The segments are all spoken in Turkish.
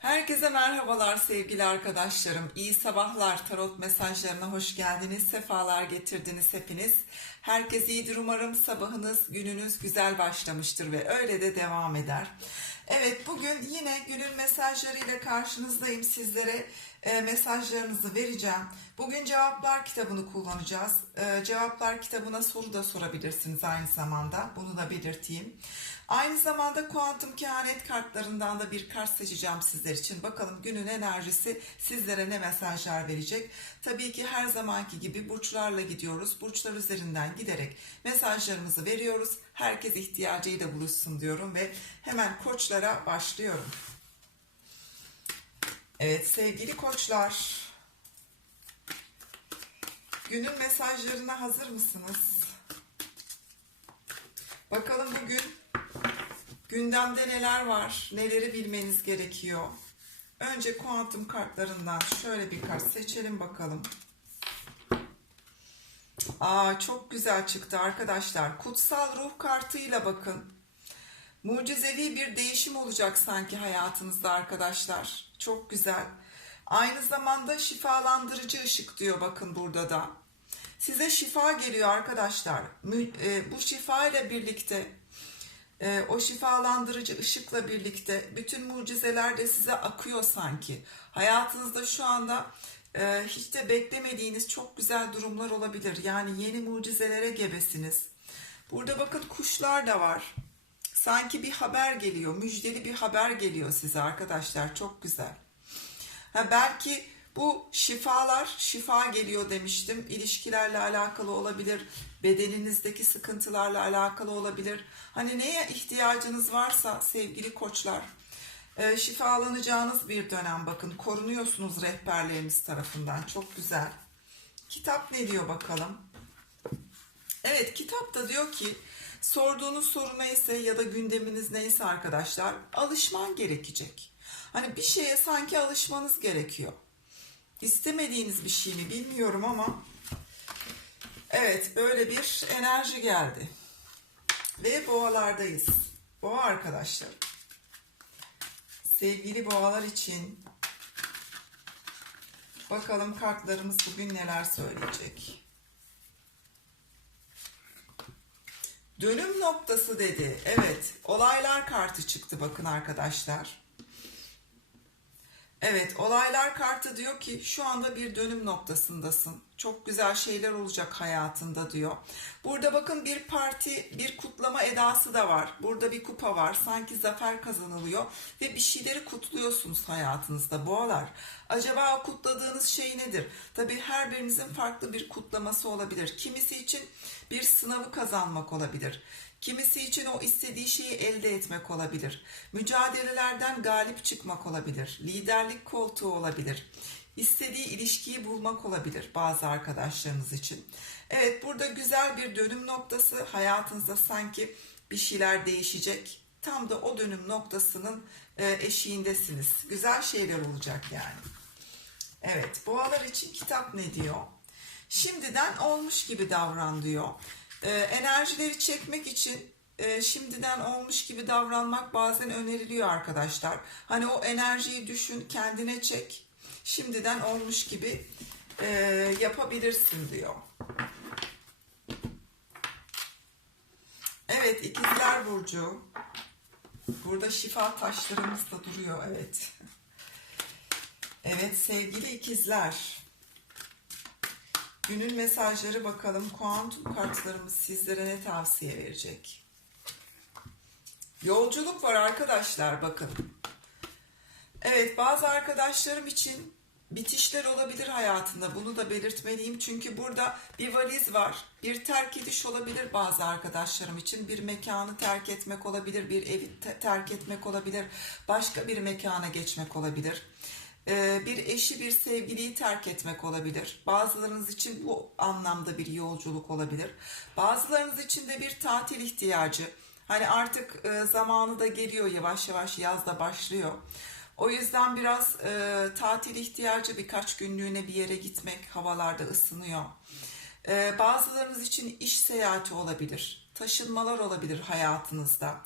Herkese merhabalar sevgili arkadaşlarım. İyi sabahlar. Tarot mesajlarına hoş geldiniz. Sefalar getirdiniz hepiniz. Herkes iyidir umarım. Sabahınız, gününüz güzel başlamıştır ve öyle de devam eder. Evet bugün yine günün mesajlarıyla karşınızdayım. Sizlere e, mesajlarınızı vereceğim. Bugün cevaplar kitabını kullanacağız. E, cevaplar kitabına soru da sorabilirsiniz aynı zamanda. Bunu da belirteyim. Aynı zamanda kuantum kehanet kartlarından da bir kart seçeceğim sizler için. Bakalım günün enerjisi sizlere ne mesajlar verecek. Tabii ki her zamanki gibi burçlarla gidiyoruz. Burçlar üzerinden giderek mesajlarımızı veriyoruz. Herkes ihtiyacıyla buluşsun diyorum ve hemen koçlara başlıyorum. Evet sevgili koçlar. Günün mesajlarına hazır mısınız? Bakalım bugün gündemde neler var, neleri bilmeniz gerekiyor. Önce kuantum kartlarından şöyle bir kart seçelim bakalım. Aa çok güzel çıktı arkadaşlar. Kutsal ruh kartıyla bakın. Mucizevi bir değişim olacak sanki hayatınızda arkadaşlar. Çok güzel. Aynı zamanda şifalandırıcı ışık diyor bakın burada da. Size şifa geliyor arkadaşlar. E, Bu şifa ile birlikte e, o şifalandırıcı ışıkla birlikte bütün mucizeler de size akıyor sanki. Hayatınızda şu anda e, hiç de beklemediğiniz çok güzel durumlar olabilir. Yani yeni mucizelere gebesiniz. Burada bakın kuşlar da var. Sanki bir haber geliyor, müjdeli bir haber geliyor size arkadaşlar. Çok güzel. Ha belki bu şifalar, şifa geliyor demiştim. İlişkilerle alakalı olabilir, bedeninizdeki sıkıntılarla alakalı olabilir. Hani neye ihtiyacınız varsa sevgili koçlar, e, şifalanacağınız bir dönem bakın. Korunuyorsunuz rehberleriniz tarafından. Çok güzel. Kitap ne diyor bakalım? Evet kitapta diyor ki sorduğunuz soru neyse ya da gündeminiz neyse arkadaşlar alışman gerekecek. Hani bir şeye sanki alışmanız gerekiyor. İstemediğiniz bir şey mi bilmiyorum ama evet böyle bir enerji geldi. Ve boğalardayız. Boğa arkadaşlar. Sevgili boğalar için bakalım kartlarımız bugün neler söyleyecek. Dönüm noktası dedi. Evet, olaylar kartı çıktı bakın arkadaşlar. Evet, olaylar kartı diyor ki şu anda bir dönüm noktasındasın. Çok güzel şeyler olacak hayatında diyor. Burada bakın bir parti, bir kutlama edası da var. Burada bir kupa var. Sanki zafer kazanılıyor ve bir şeyleri kutluyorsunuz hayatınızda boğalar. Acaba o kutladığınız şey nedir? Tabii her birinizin farklı bir kutlaması olabilir. Kimisi için bir sınavı kazanmak olabilir. Kimisi için o istediği şeyi elde etmek olabilir. Mücadelelerden galip çıkmak olabilir. Liderlik koltuğu olabilir. İstediği ilişkiyi bulmak olabilir bazı arkadaşlarınız için. Evet burada güzel bir dönüm noktası. Hayatınızda sanki bir şeyler değişecek. Tam da o dönüm noktasının e, eşiğindesiniz. Güzel şeyler olacak yani. Evet, boğalar için kitap ne diyor? Şimdiden olmuş gibi davran diyor. Ee, enerjileri çekmek için e, şimdiden olmuş gibi davranmak bazen öneriliyor arkadaşlar. Hani o enerjiyi düşün, kendine çek. Şimdiden olmuş gibi e, yapabilirsin diyor. Evet, ikizler burcu. Burada şifa taşlarımız da duruyor, evet. Evet sevgili ikizler. Günün mesajları bakalım kuantum kartlarımız sizlere ne tavsiye verecek? Yolculuk var arkadaşlar bakın. Evet bazı arkadaşlarım için bitişler olabilir hayatında. Bunu da belirtmeliyim. Çünkü burada bir valiz var. Bir terk ediş olabilir bazı arkadaşlarım için. Bir mekanı terk etmek olabilir. Bir evi te- terk etmek olabilir. Başka bir mekana geçmek olabilir. Ee, bir eşi bir sevgiliyi terk etmek olabilir. Bazılarınız için bu anlamda bir yolculuk olabilir. Bazılarınız için de bir tatil ihtiyacı. Hani artık e, zamanı da geliyor yavaş yavaş yaz da başlıyor. O yüzden biraz e, tatil ihtiyacı birkaç günlüğüne bir yere gitmek havalarda ısınıyor. E, bazılarınız için iş seyahati olabilir. Taşınmalar olabilir hayatınızda.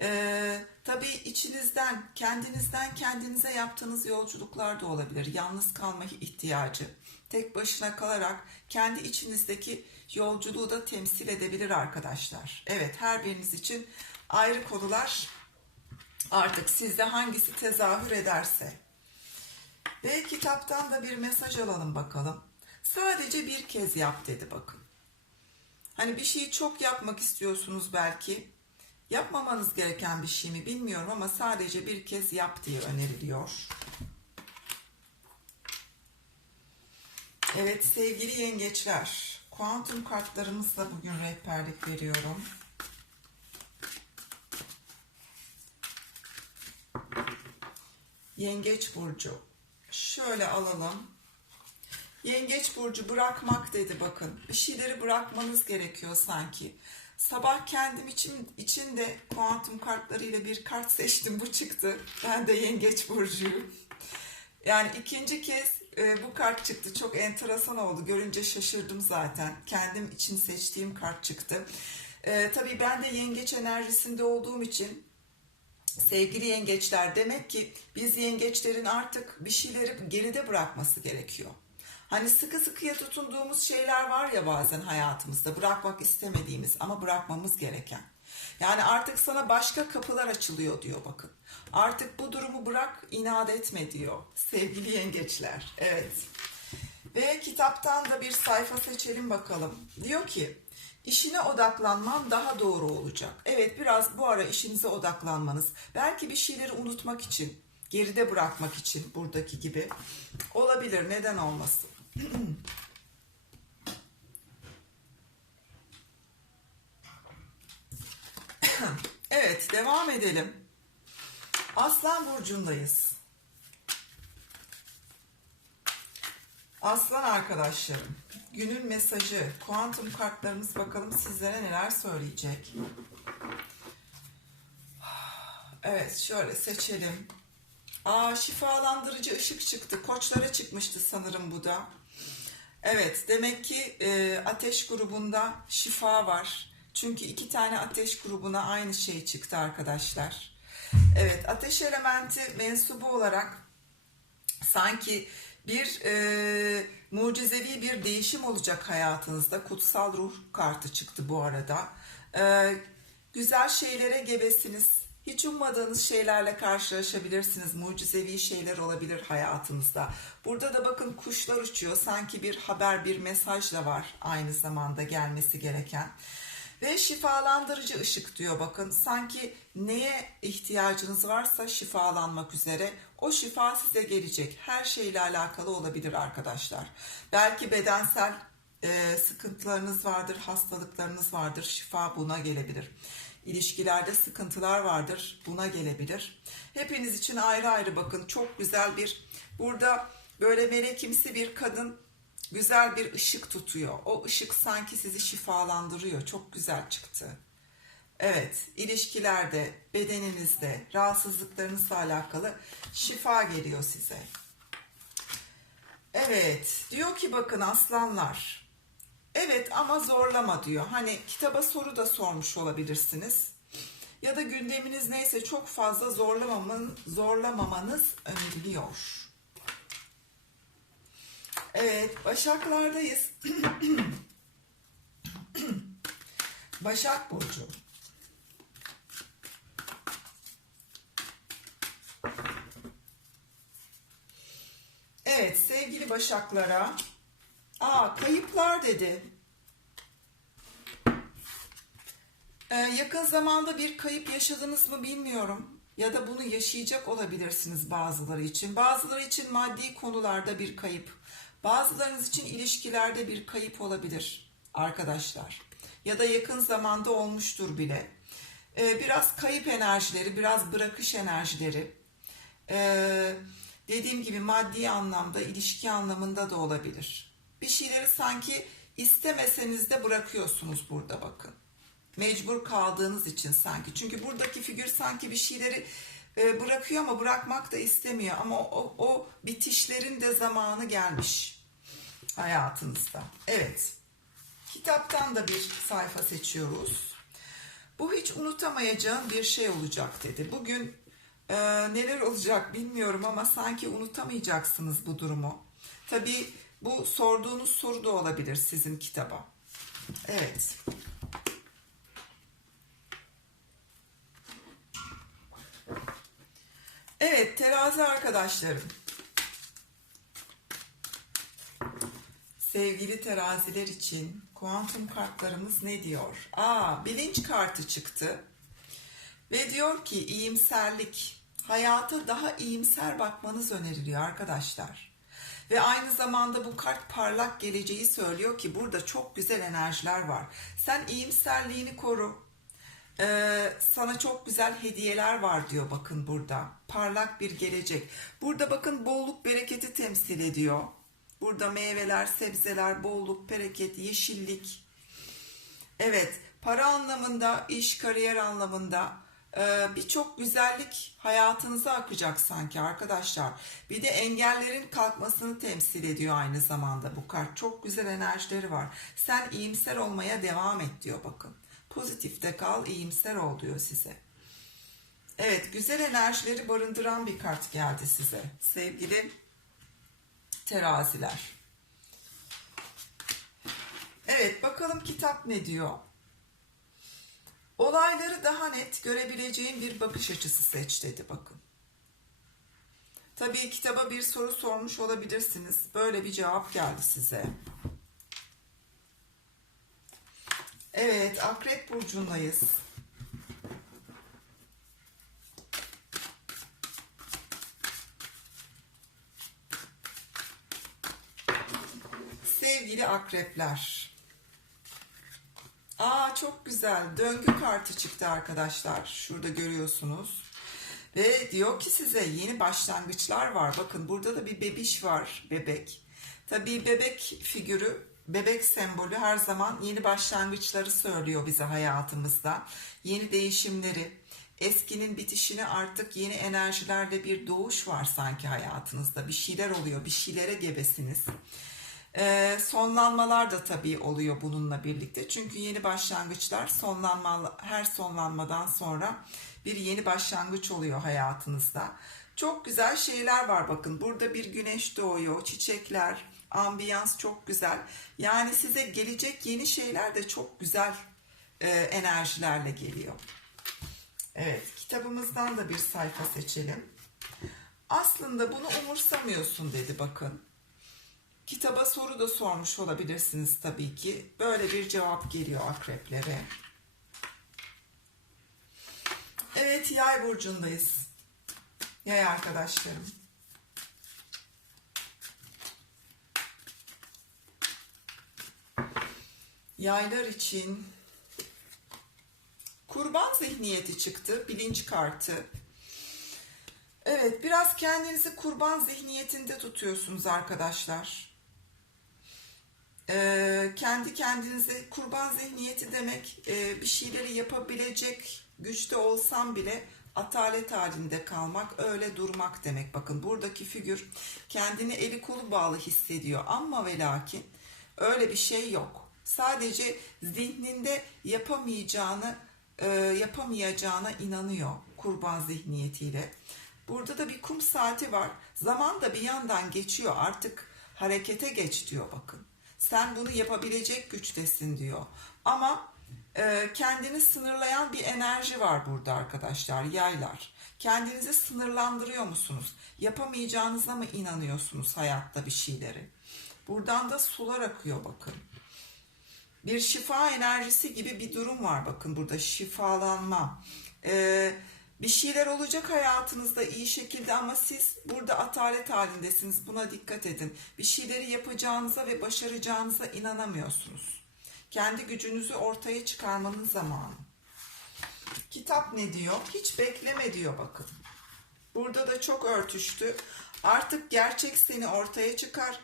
Ee, tabii içinizden, kendinizden kendinize yaptığınız yolculuklar da olabilir. Yalnız kalma ihtiyacı. Tek başına kalarak kendi içinizdeki yolculuğu da temsil edebilir arkadaşlar. Evet, her biriniz için ayrı konular artık sizde hangisi tezahür ederse. Ve kitaptan da bir mesaj alalım bakalım. Sadece bir kez yap dedi bakın. Hani bir şeyi çok yapmak istiyorsunuz belki. Yapmamanız gereken bir şey mi bilmiyorum ama sadece bir kez yap diye öneriliyor. Evet sevgili yengeçler, kuantum kartlarımızla bugün rehberlik veriyorum. Yengeç burcu. Şöyle alalım. Yengeç burcu bırakmak dedi bakın. Bir şeyleri bırakmanız gerekiyor sanki. Sabah kendim için, için de kuantum kartlarıyla bir kart seçtim. Bu çıktı. Ben de yengeç burcuyum. Yani ikinci kez e, bu kart çıktı. Çok enteresan oldu. Görünce şaşırdım zaten. Kendim için seçtiğim kart çıktı. E, tabii ben de yengeç enerjisinde olduğum için sevgili yengeçler demek ki biz yengeçlerin artık bir şeyleri geride bırakması gerekiyor. Hani sıkı sıkıya tutunduğumuz şeyler var ya bazen hayatımızda bırakmak istemediğimiz ama bırakmamız gereken. Yani artık sana başka kapılar açılıyor diyor bakın. Artık bu durumu bırak inat etme diyor sevgili yengeçler. Evet. Ve kitaptan da bir sayfa seçelim bakalım. Diyor ki işine odaklanman daha doğru olacak. Evet biraz bu ara işinize odaklanmanız. Belki bir şeyleri unutmak için, geride bırakmak için buradaki gibi olabilir. Neden olmasın? evet devam edelim. Aslan burcundayız. Aslan arkadaşlarım, günün mesajı, kuantum kartlarımız bakalım sizlere neler söyleyecek. Evet, şöyle seçelim. Aa, şifalandırıcı ışık çıktı. Koçlara çıkmıştı sanırım bu da. Evet, demek ki e, ateş grubunda şifa var. Çünkü iki tane ateş grubuna aynı şey çıktı arkadaşlar. Evet, ateş elementi mensubu olarak sanki bir e, mucizevi bir değişim olacak hayatınızda. Kutsal ruh kartı çıktı bu arada. E, güzel şeylere gebesiniz. Hiç ummadığınız şeylerle karşılaşabilirsiniz. Mucizevi şeyler olabilir hayatınızda. Burada da bakın kuşlar uçuyor. Sanki bir haber, bir mesaj da var aynı zamanda gelmesi gereken. Ve şifalandırıcı ışık diyor bakın. Sanki neye ihtiyacınız varsa şifalanmak üzere o şifa size gelecek. Her şeyle alakalı olabilir arkadaşlar. Belki bedensel e, sıkıntılarınız vardır, hastalıklarınız vardır. Şifa buna gelebilir. İlişkilerde sıkıntılar vardır. Buna gelebilir. Hepiniz için ayrı ayrı bakın. Çok güzel bir burada böyle melekimsi bir kadın güzel bir ışık tutuyor. O ışık sanki sizi şifalandırıyor. Çok güzel çıktı. Evet, ilişkilerde, bedeninizde, rahatsızlıklarınızla alakalı şifa geliyor size. Evet, diyor ki bakın aslanlar. Evet ama zorlama diyor. Hani kitaba soru da sormuş olabilirsiniz. Ya da gündeminiz neyse çok fazla zorlamaman, zorlamamanız öneriliyor. Evet, Başaklardayız. Başak Burcu. Evet, sevgili Başaklara. Aa, kayıplar dedi. Ee, yakın zamanda bir kayıp yaşadınız mı bilmiyorum. Ya da bunu yaşayacak olabilirsiniz bazıları için. Bazıları için maddi konularda bir kayıp. Bazılarınız için ilişkilerde bir kayıp olabilir arkadaşlar. Ya da yakın zamanda olmuştur bile. Ee, biraz kayıp enerjileri, biraz bırakış enerjileri. Ee, dediğim gibi maddi anlamda, ilişki anlamında da olabilir. Bir şeyleri sanki istemeseniz de bırakıyorsunuz burada bakın. Mecbur kaldığınız için sanki. Çünkü buradaki figür sanki bir şeyleri e, bırakıyor ama bırakmak da istemiyor. Ama o, o bitişlerin de zamanı gelmiş hayatınızda. Evet. Kitaptan da bir sayfa seçiyoruz. Bu hiç unutamayacağım bir şey olacak dedi. Bugün e, neler olacak bilmiyorum ama sanki unutamayacaksınız bu durumu. Tabii bu sorduğunuz soru da olabilir sizin kitaba. Evet. Evet terazi arkadaşlarım. Sevgili teraziler için kuantum kartlarımız ne diyor? Aa, bilinç kartı çıktı. Ve diyor ki iyimserlik, hayata daha iyimser bakmanız öneriliyor arkadaşlar. Ve aynı zamanda bu kart parlak geleceği söylüyor ki burada çok güzel enerjiler var. Sen iyimserliğini koru. Ee, sana çok güzel hediyeler var diyor bakın burada. Parlak bir gelecek. Burada bakın bolluk bereketi temsil ediyor. Burada meyveler, sebzeler, bolluk, bereket, yeşillik. Evet, para anlamında, iş, kariyer anlamında birçok güzellik hayatınıza akacak sanki arkadaşlar. Bir de engellerin kalkmasını temsil ediyor aynı zamanda bu kart. Çok güzel enerjileri var. Sen iyimser olmaya devam et diyor bakın. Pozitifte kal, iyimser ol diyor size. Evet, güzel enerjileri barındıran bir kart geldi size. Sevgili teraziler. Evet bakalım kitap ne diyor? Olayları daha net görebileceğin bir bakış açısı seç dedi bakın. Tabii kitaba bir soru sormuş olabilirsiniz. Böyle bir cevap geldi size. Evet, Akrep Burcu'ndayız. Sevgili akrepler. Aa çok güzel. Döngü kartı çıktı arkadaşlar. Şurada görüyorsunuz. Ve diyor ki size yeni başlangıçlar var. Bakın burada da bir bebiş var. Bebek. Tabii bebek figürü, bebek sembolü her zaman yeni başlangıçları söylüyor bize hayatımızda. Yeni değişimleri, eskinin bitişini artık yeni enerjilerle bir doğuş var sanki hayatınızda. Bir şeyler oluyor, bir şeylere gebesiniz. Sonlanmalar da tabii oluyor bununla birlikte. Çünkü yeni başlangıçlar sonlanma her sonlanmadan sonra bir yeni başlangıç oluyor hayatınızda. Çok güzel şeyler var bakın. Burada bir güneş doğuyor, çiçekler, ambiyans çok güzel. Yani size gelecek yeni şeyler de çok güzel e, enerjilerle geliyor. Evet, kitabımızdan da bir sayfa seçelim. Aslında bunu umursamıyorsun dedi bakın. Kitaba soru da sormuş olabilirsiniz tabii ki. Böyle bir cevap geliyor akreplere. Evet yay burcundayız. Yay arkadaşlarım. Yaylar için kurban zihniyeti çıktı. Bilinç kartı. Evet biraz kendinizi kurban zihniyetinde tutuyorsunuz arkadaşlar. Ee, kendi kendinize kurban zihniyeti demek e, bir şeyleri yapabilecek güçte olsam bile atalet halinde kalmak, öyle durmak demek. Bakın buradaki figür kendini eli kolu bağlı hissediyor ama ve lakin öyle bir şey yok. Sadece zihninde yapamayacağını, e, yapamayacağına inanıyor kurban zihniyetiyle. Burada da bir kum saati var. Zaman da bir yandan geçiyor. Artık harekete geç diyor bakın. Sen bunu yapabilecek güçtesin diyor. Ama e, kendini sınırlayan bir enerji var burada arkadaşlar. Yaylar. Kendinizi sınırlandırıyor musunuz? Yapamayacağınıza mı inanıyorsunuz hayatta bir şeyleri? Buradan da sular akıyor bakın. Bir şifa enerjisi gibi bir durum var bakın burada şifalanma. Ee, bir şeyler olacak hayatınızda iyi şekilde ama siz burada atalet halindesiniz. Buna dikkat edin. Bir şeyleri yapacağınıza ve başaracağınıza inanamıyorsunuz. Kendi gücünüzü ortaya çıkarmanın zamanı. Kitap ne diyor? Hiç bekleme diyor bakın. Burada da çok örtüştü. Artık gerçek seni ortaya çıkar.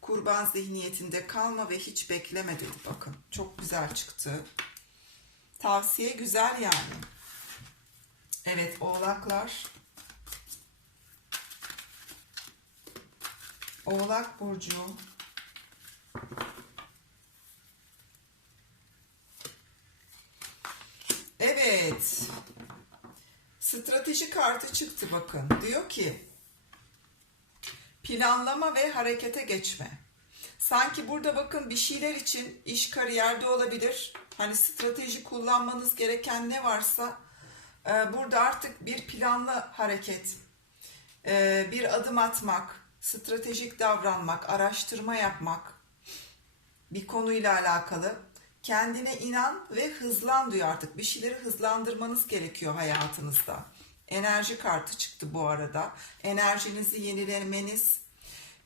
Kurban zihniyetinde kalma ve hiç bekleme dedi bakın. Çok güzel çıktı. Tavsiye güzel yani. Evet oğlaklar. Oğlak burcu. Evet. Strateji kartı çıktı bakın. Diyor ki planlama ve harekete geçme. Sanki burada bakın bir şeyler için iş kariyerde olabilir. Hani strateji kullanmanız gereken ne varsa burada artık bir planlı hareket, e, bir adım atmak, stratejik davranmak, araştırma yapmak bir konuyla alakalı. Kendine inan ve hızlan diyor artık. Bir şeyleri hızlandırmanız gerekiyor hayatınızda. Enerji kartı çıktı bu arada. Enerjinizi yenilemeniz,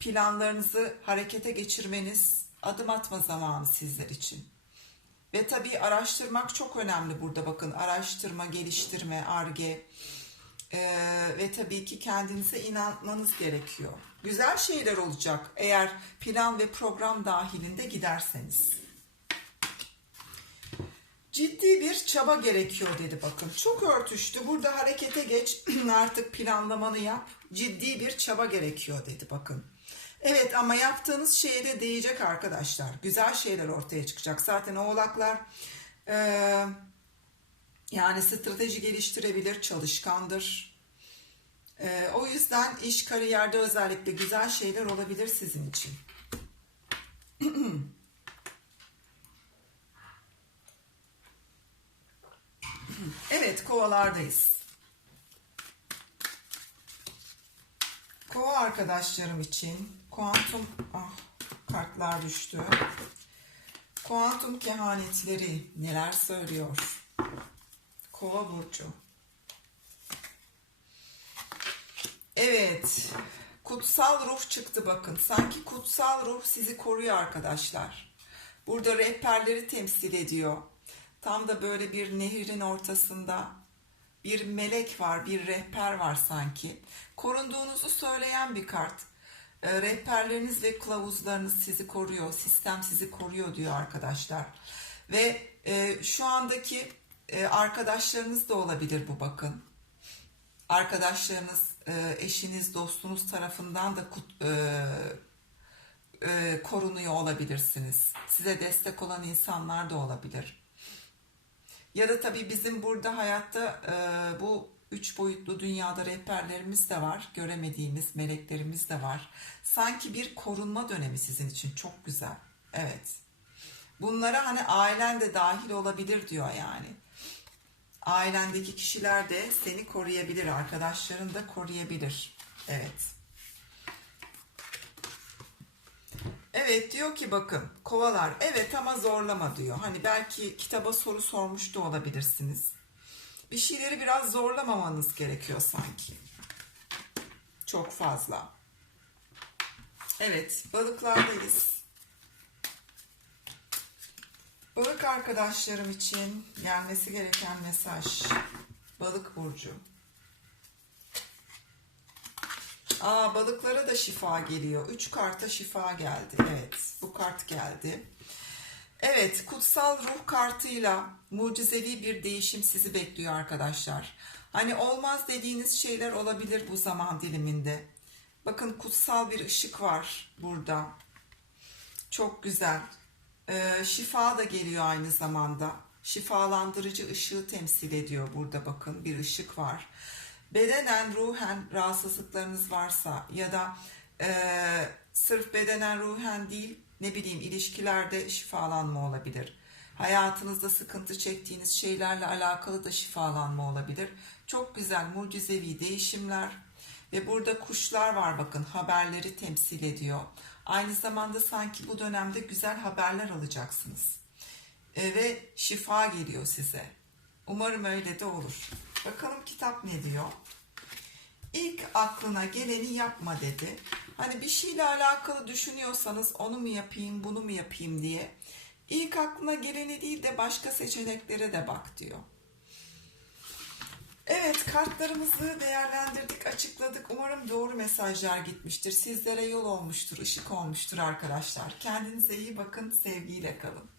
planlarınızı harekete geçirmeniz, adım atma zamanı sizler için. Ve tabii araştırmak çok önemli burada bakın. Araştırma, geliştirme, arge ee, ve tabii ki kendinize inanmanız gerekiyor. Güzel şeyler olacak eğer plan ve program dahilinde giderseniz. Ciddi bir çaba gerekiyor dedi bakın. Çok örtüştü. Burada harekete geç artık planlamanı yap. Ciddi bir çaba gerekiyor dedi bakın. Evet ama yaptığınız şeye de değecek arkadaşlar. Güzel şeyler ortaya çıkacak. Zaten oğlaklar e, yani strateji geliştirebilir, çalışkandır. E, o yüzden iş kariyerde özellikle güzel şeyler olabilir sizin için. Evet kovalardayız. Kova arkadaşlarım için kuantum ah, kartlar düştü. Kuantum kehanetleri neler söylüyor? Kova burcu. Evet. Kutsal ruh çıktı bakın. Sanki kutsal ruh sizi koruyor arkadaşlar. Burada rehberleri temsil ediyor. Tam da böyle bir nehirin ortasında bir melek var, bir rehber var sanki. Korunduğunuzu söyleyen bir kart. E, rehberleriniz ve kılavuzlarınız sizi koruyor, sistem sizi koruyor diyor arkadaşlar. Ve e, şu andaki e, arkadaşlarınız da olabilir bu bakın. Arkadaşlarınız, e, eşiniz, dostunuz tarafından da e, e, korunuyor olabilirsiniz. Size destek olan insanlar da olabilir. Ya da tabii bizim burada hayatta e, bu üç boyutlu dünyada rehberlerimiz de var. Göremediğimiz meleklerimiz de var. Sanki bir korunma dönemi sizin için çok güzel. Evet. Bunlara hani ailen de dahil olabilir diyor yani. Ailendeki kişiler de seni koruyabilir, arkadaşların da koruyabilir. Evet. Evet diyor ki bakın kovalar evet ama zorlama diyor. Hani belki kitaba soru sormuş da olabilirsiniz. Bir şeyleri biraz zorlamamanız gerekiyor sanki. Çok fazla. Evet balıklardayız. Balık arkadaşlarım için gelmesi gereken mesaj. Balık burcu. Aa balıklara da şifa geliyor. Üç karta şifa geldi. Evet bu kart geldi. Evet kutsal ruh kartıyla mucizevi bir değişim sizi bekliyor arkadaşlar. Hani olmaz dediğiniz şeyler olabilir bu zaman diliminde. Bakın kutsal bir ışık var burada. Çok güzel. Ee, şifa da geliyor aynı zamanda. Şifalandırıcı ışığı temsil ediyor burada bakın bir ışık var bedenen ruhen rahatsızlıklarınız varsa ya da e, sırf bedenen ruhen değil ne bileyim ilişkilerde şifalanma olabilir. Hayatınızda sıkıntı çektiğiniz şeylerle alakalı da şifalanma olabilir. Çok güzel mucizevi değişimler ve burada kuşlar var bakın haberleri temsil ediyor. Aynı zamanda sanki bu dönemde güzel haberler alacaksınız. E, ve şifa geliyor size. Umarım öyle de olur. Bakalım kitap ne diyor? İlk aklına geleni yapma dedi. Hani bir şeyle alakalı düşünüyorsanız onu mu yapayım, bunu mu yapayım diye. İlk aklına geleni değil de başka seçeneklere de bak diyor. Evet kartlarımızı değerlendirdik, açıkladık. Umarım doğru mesajlar gitmiştir. Sizlere yol olmuştur, ışık olmuştur arkadaşlar. Kendinize iyi bakın, sevgiyle kalın.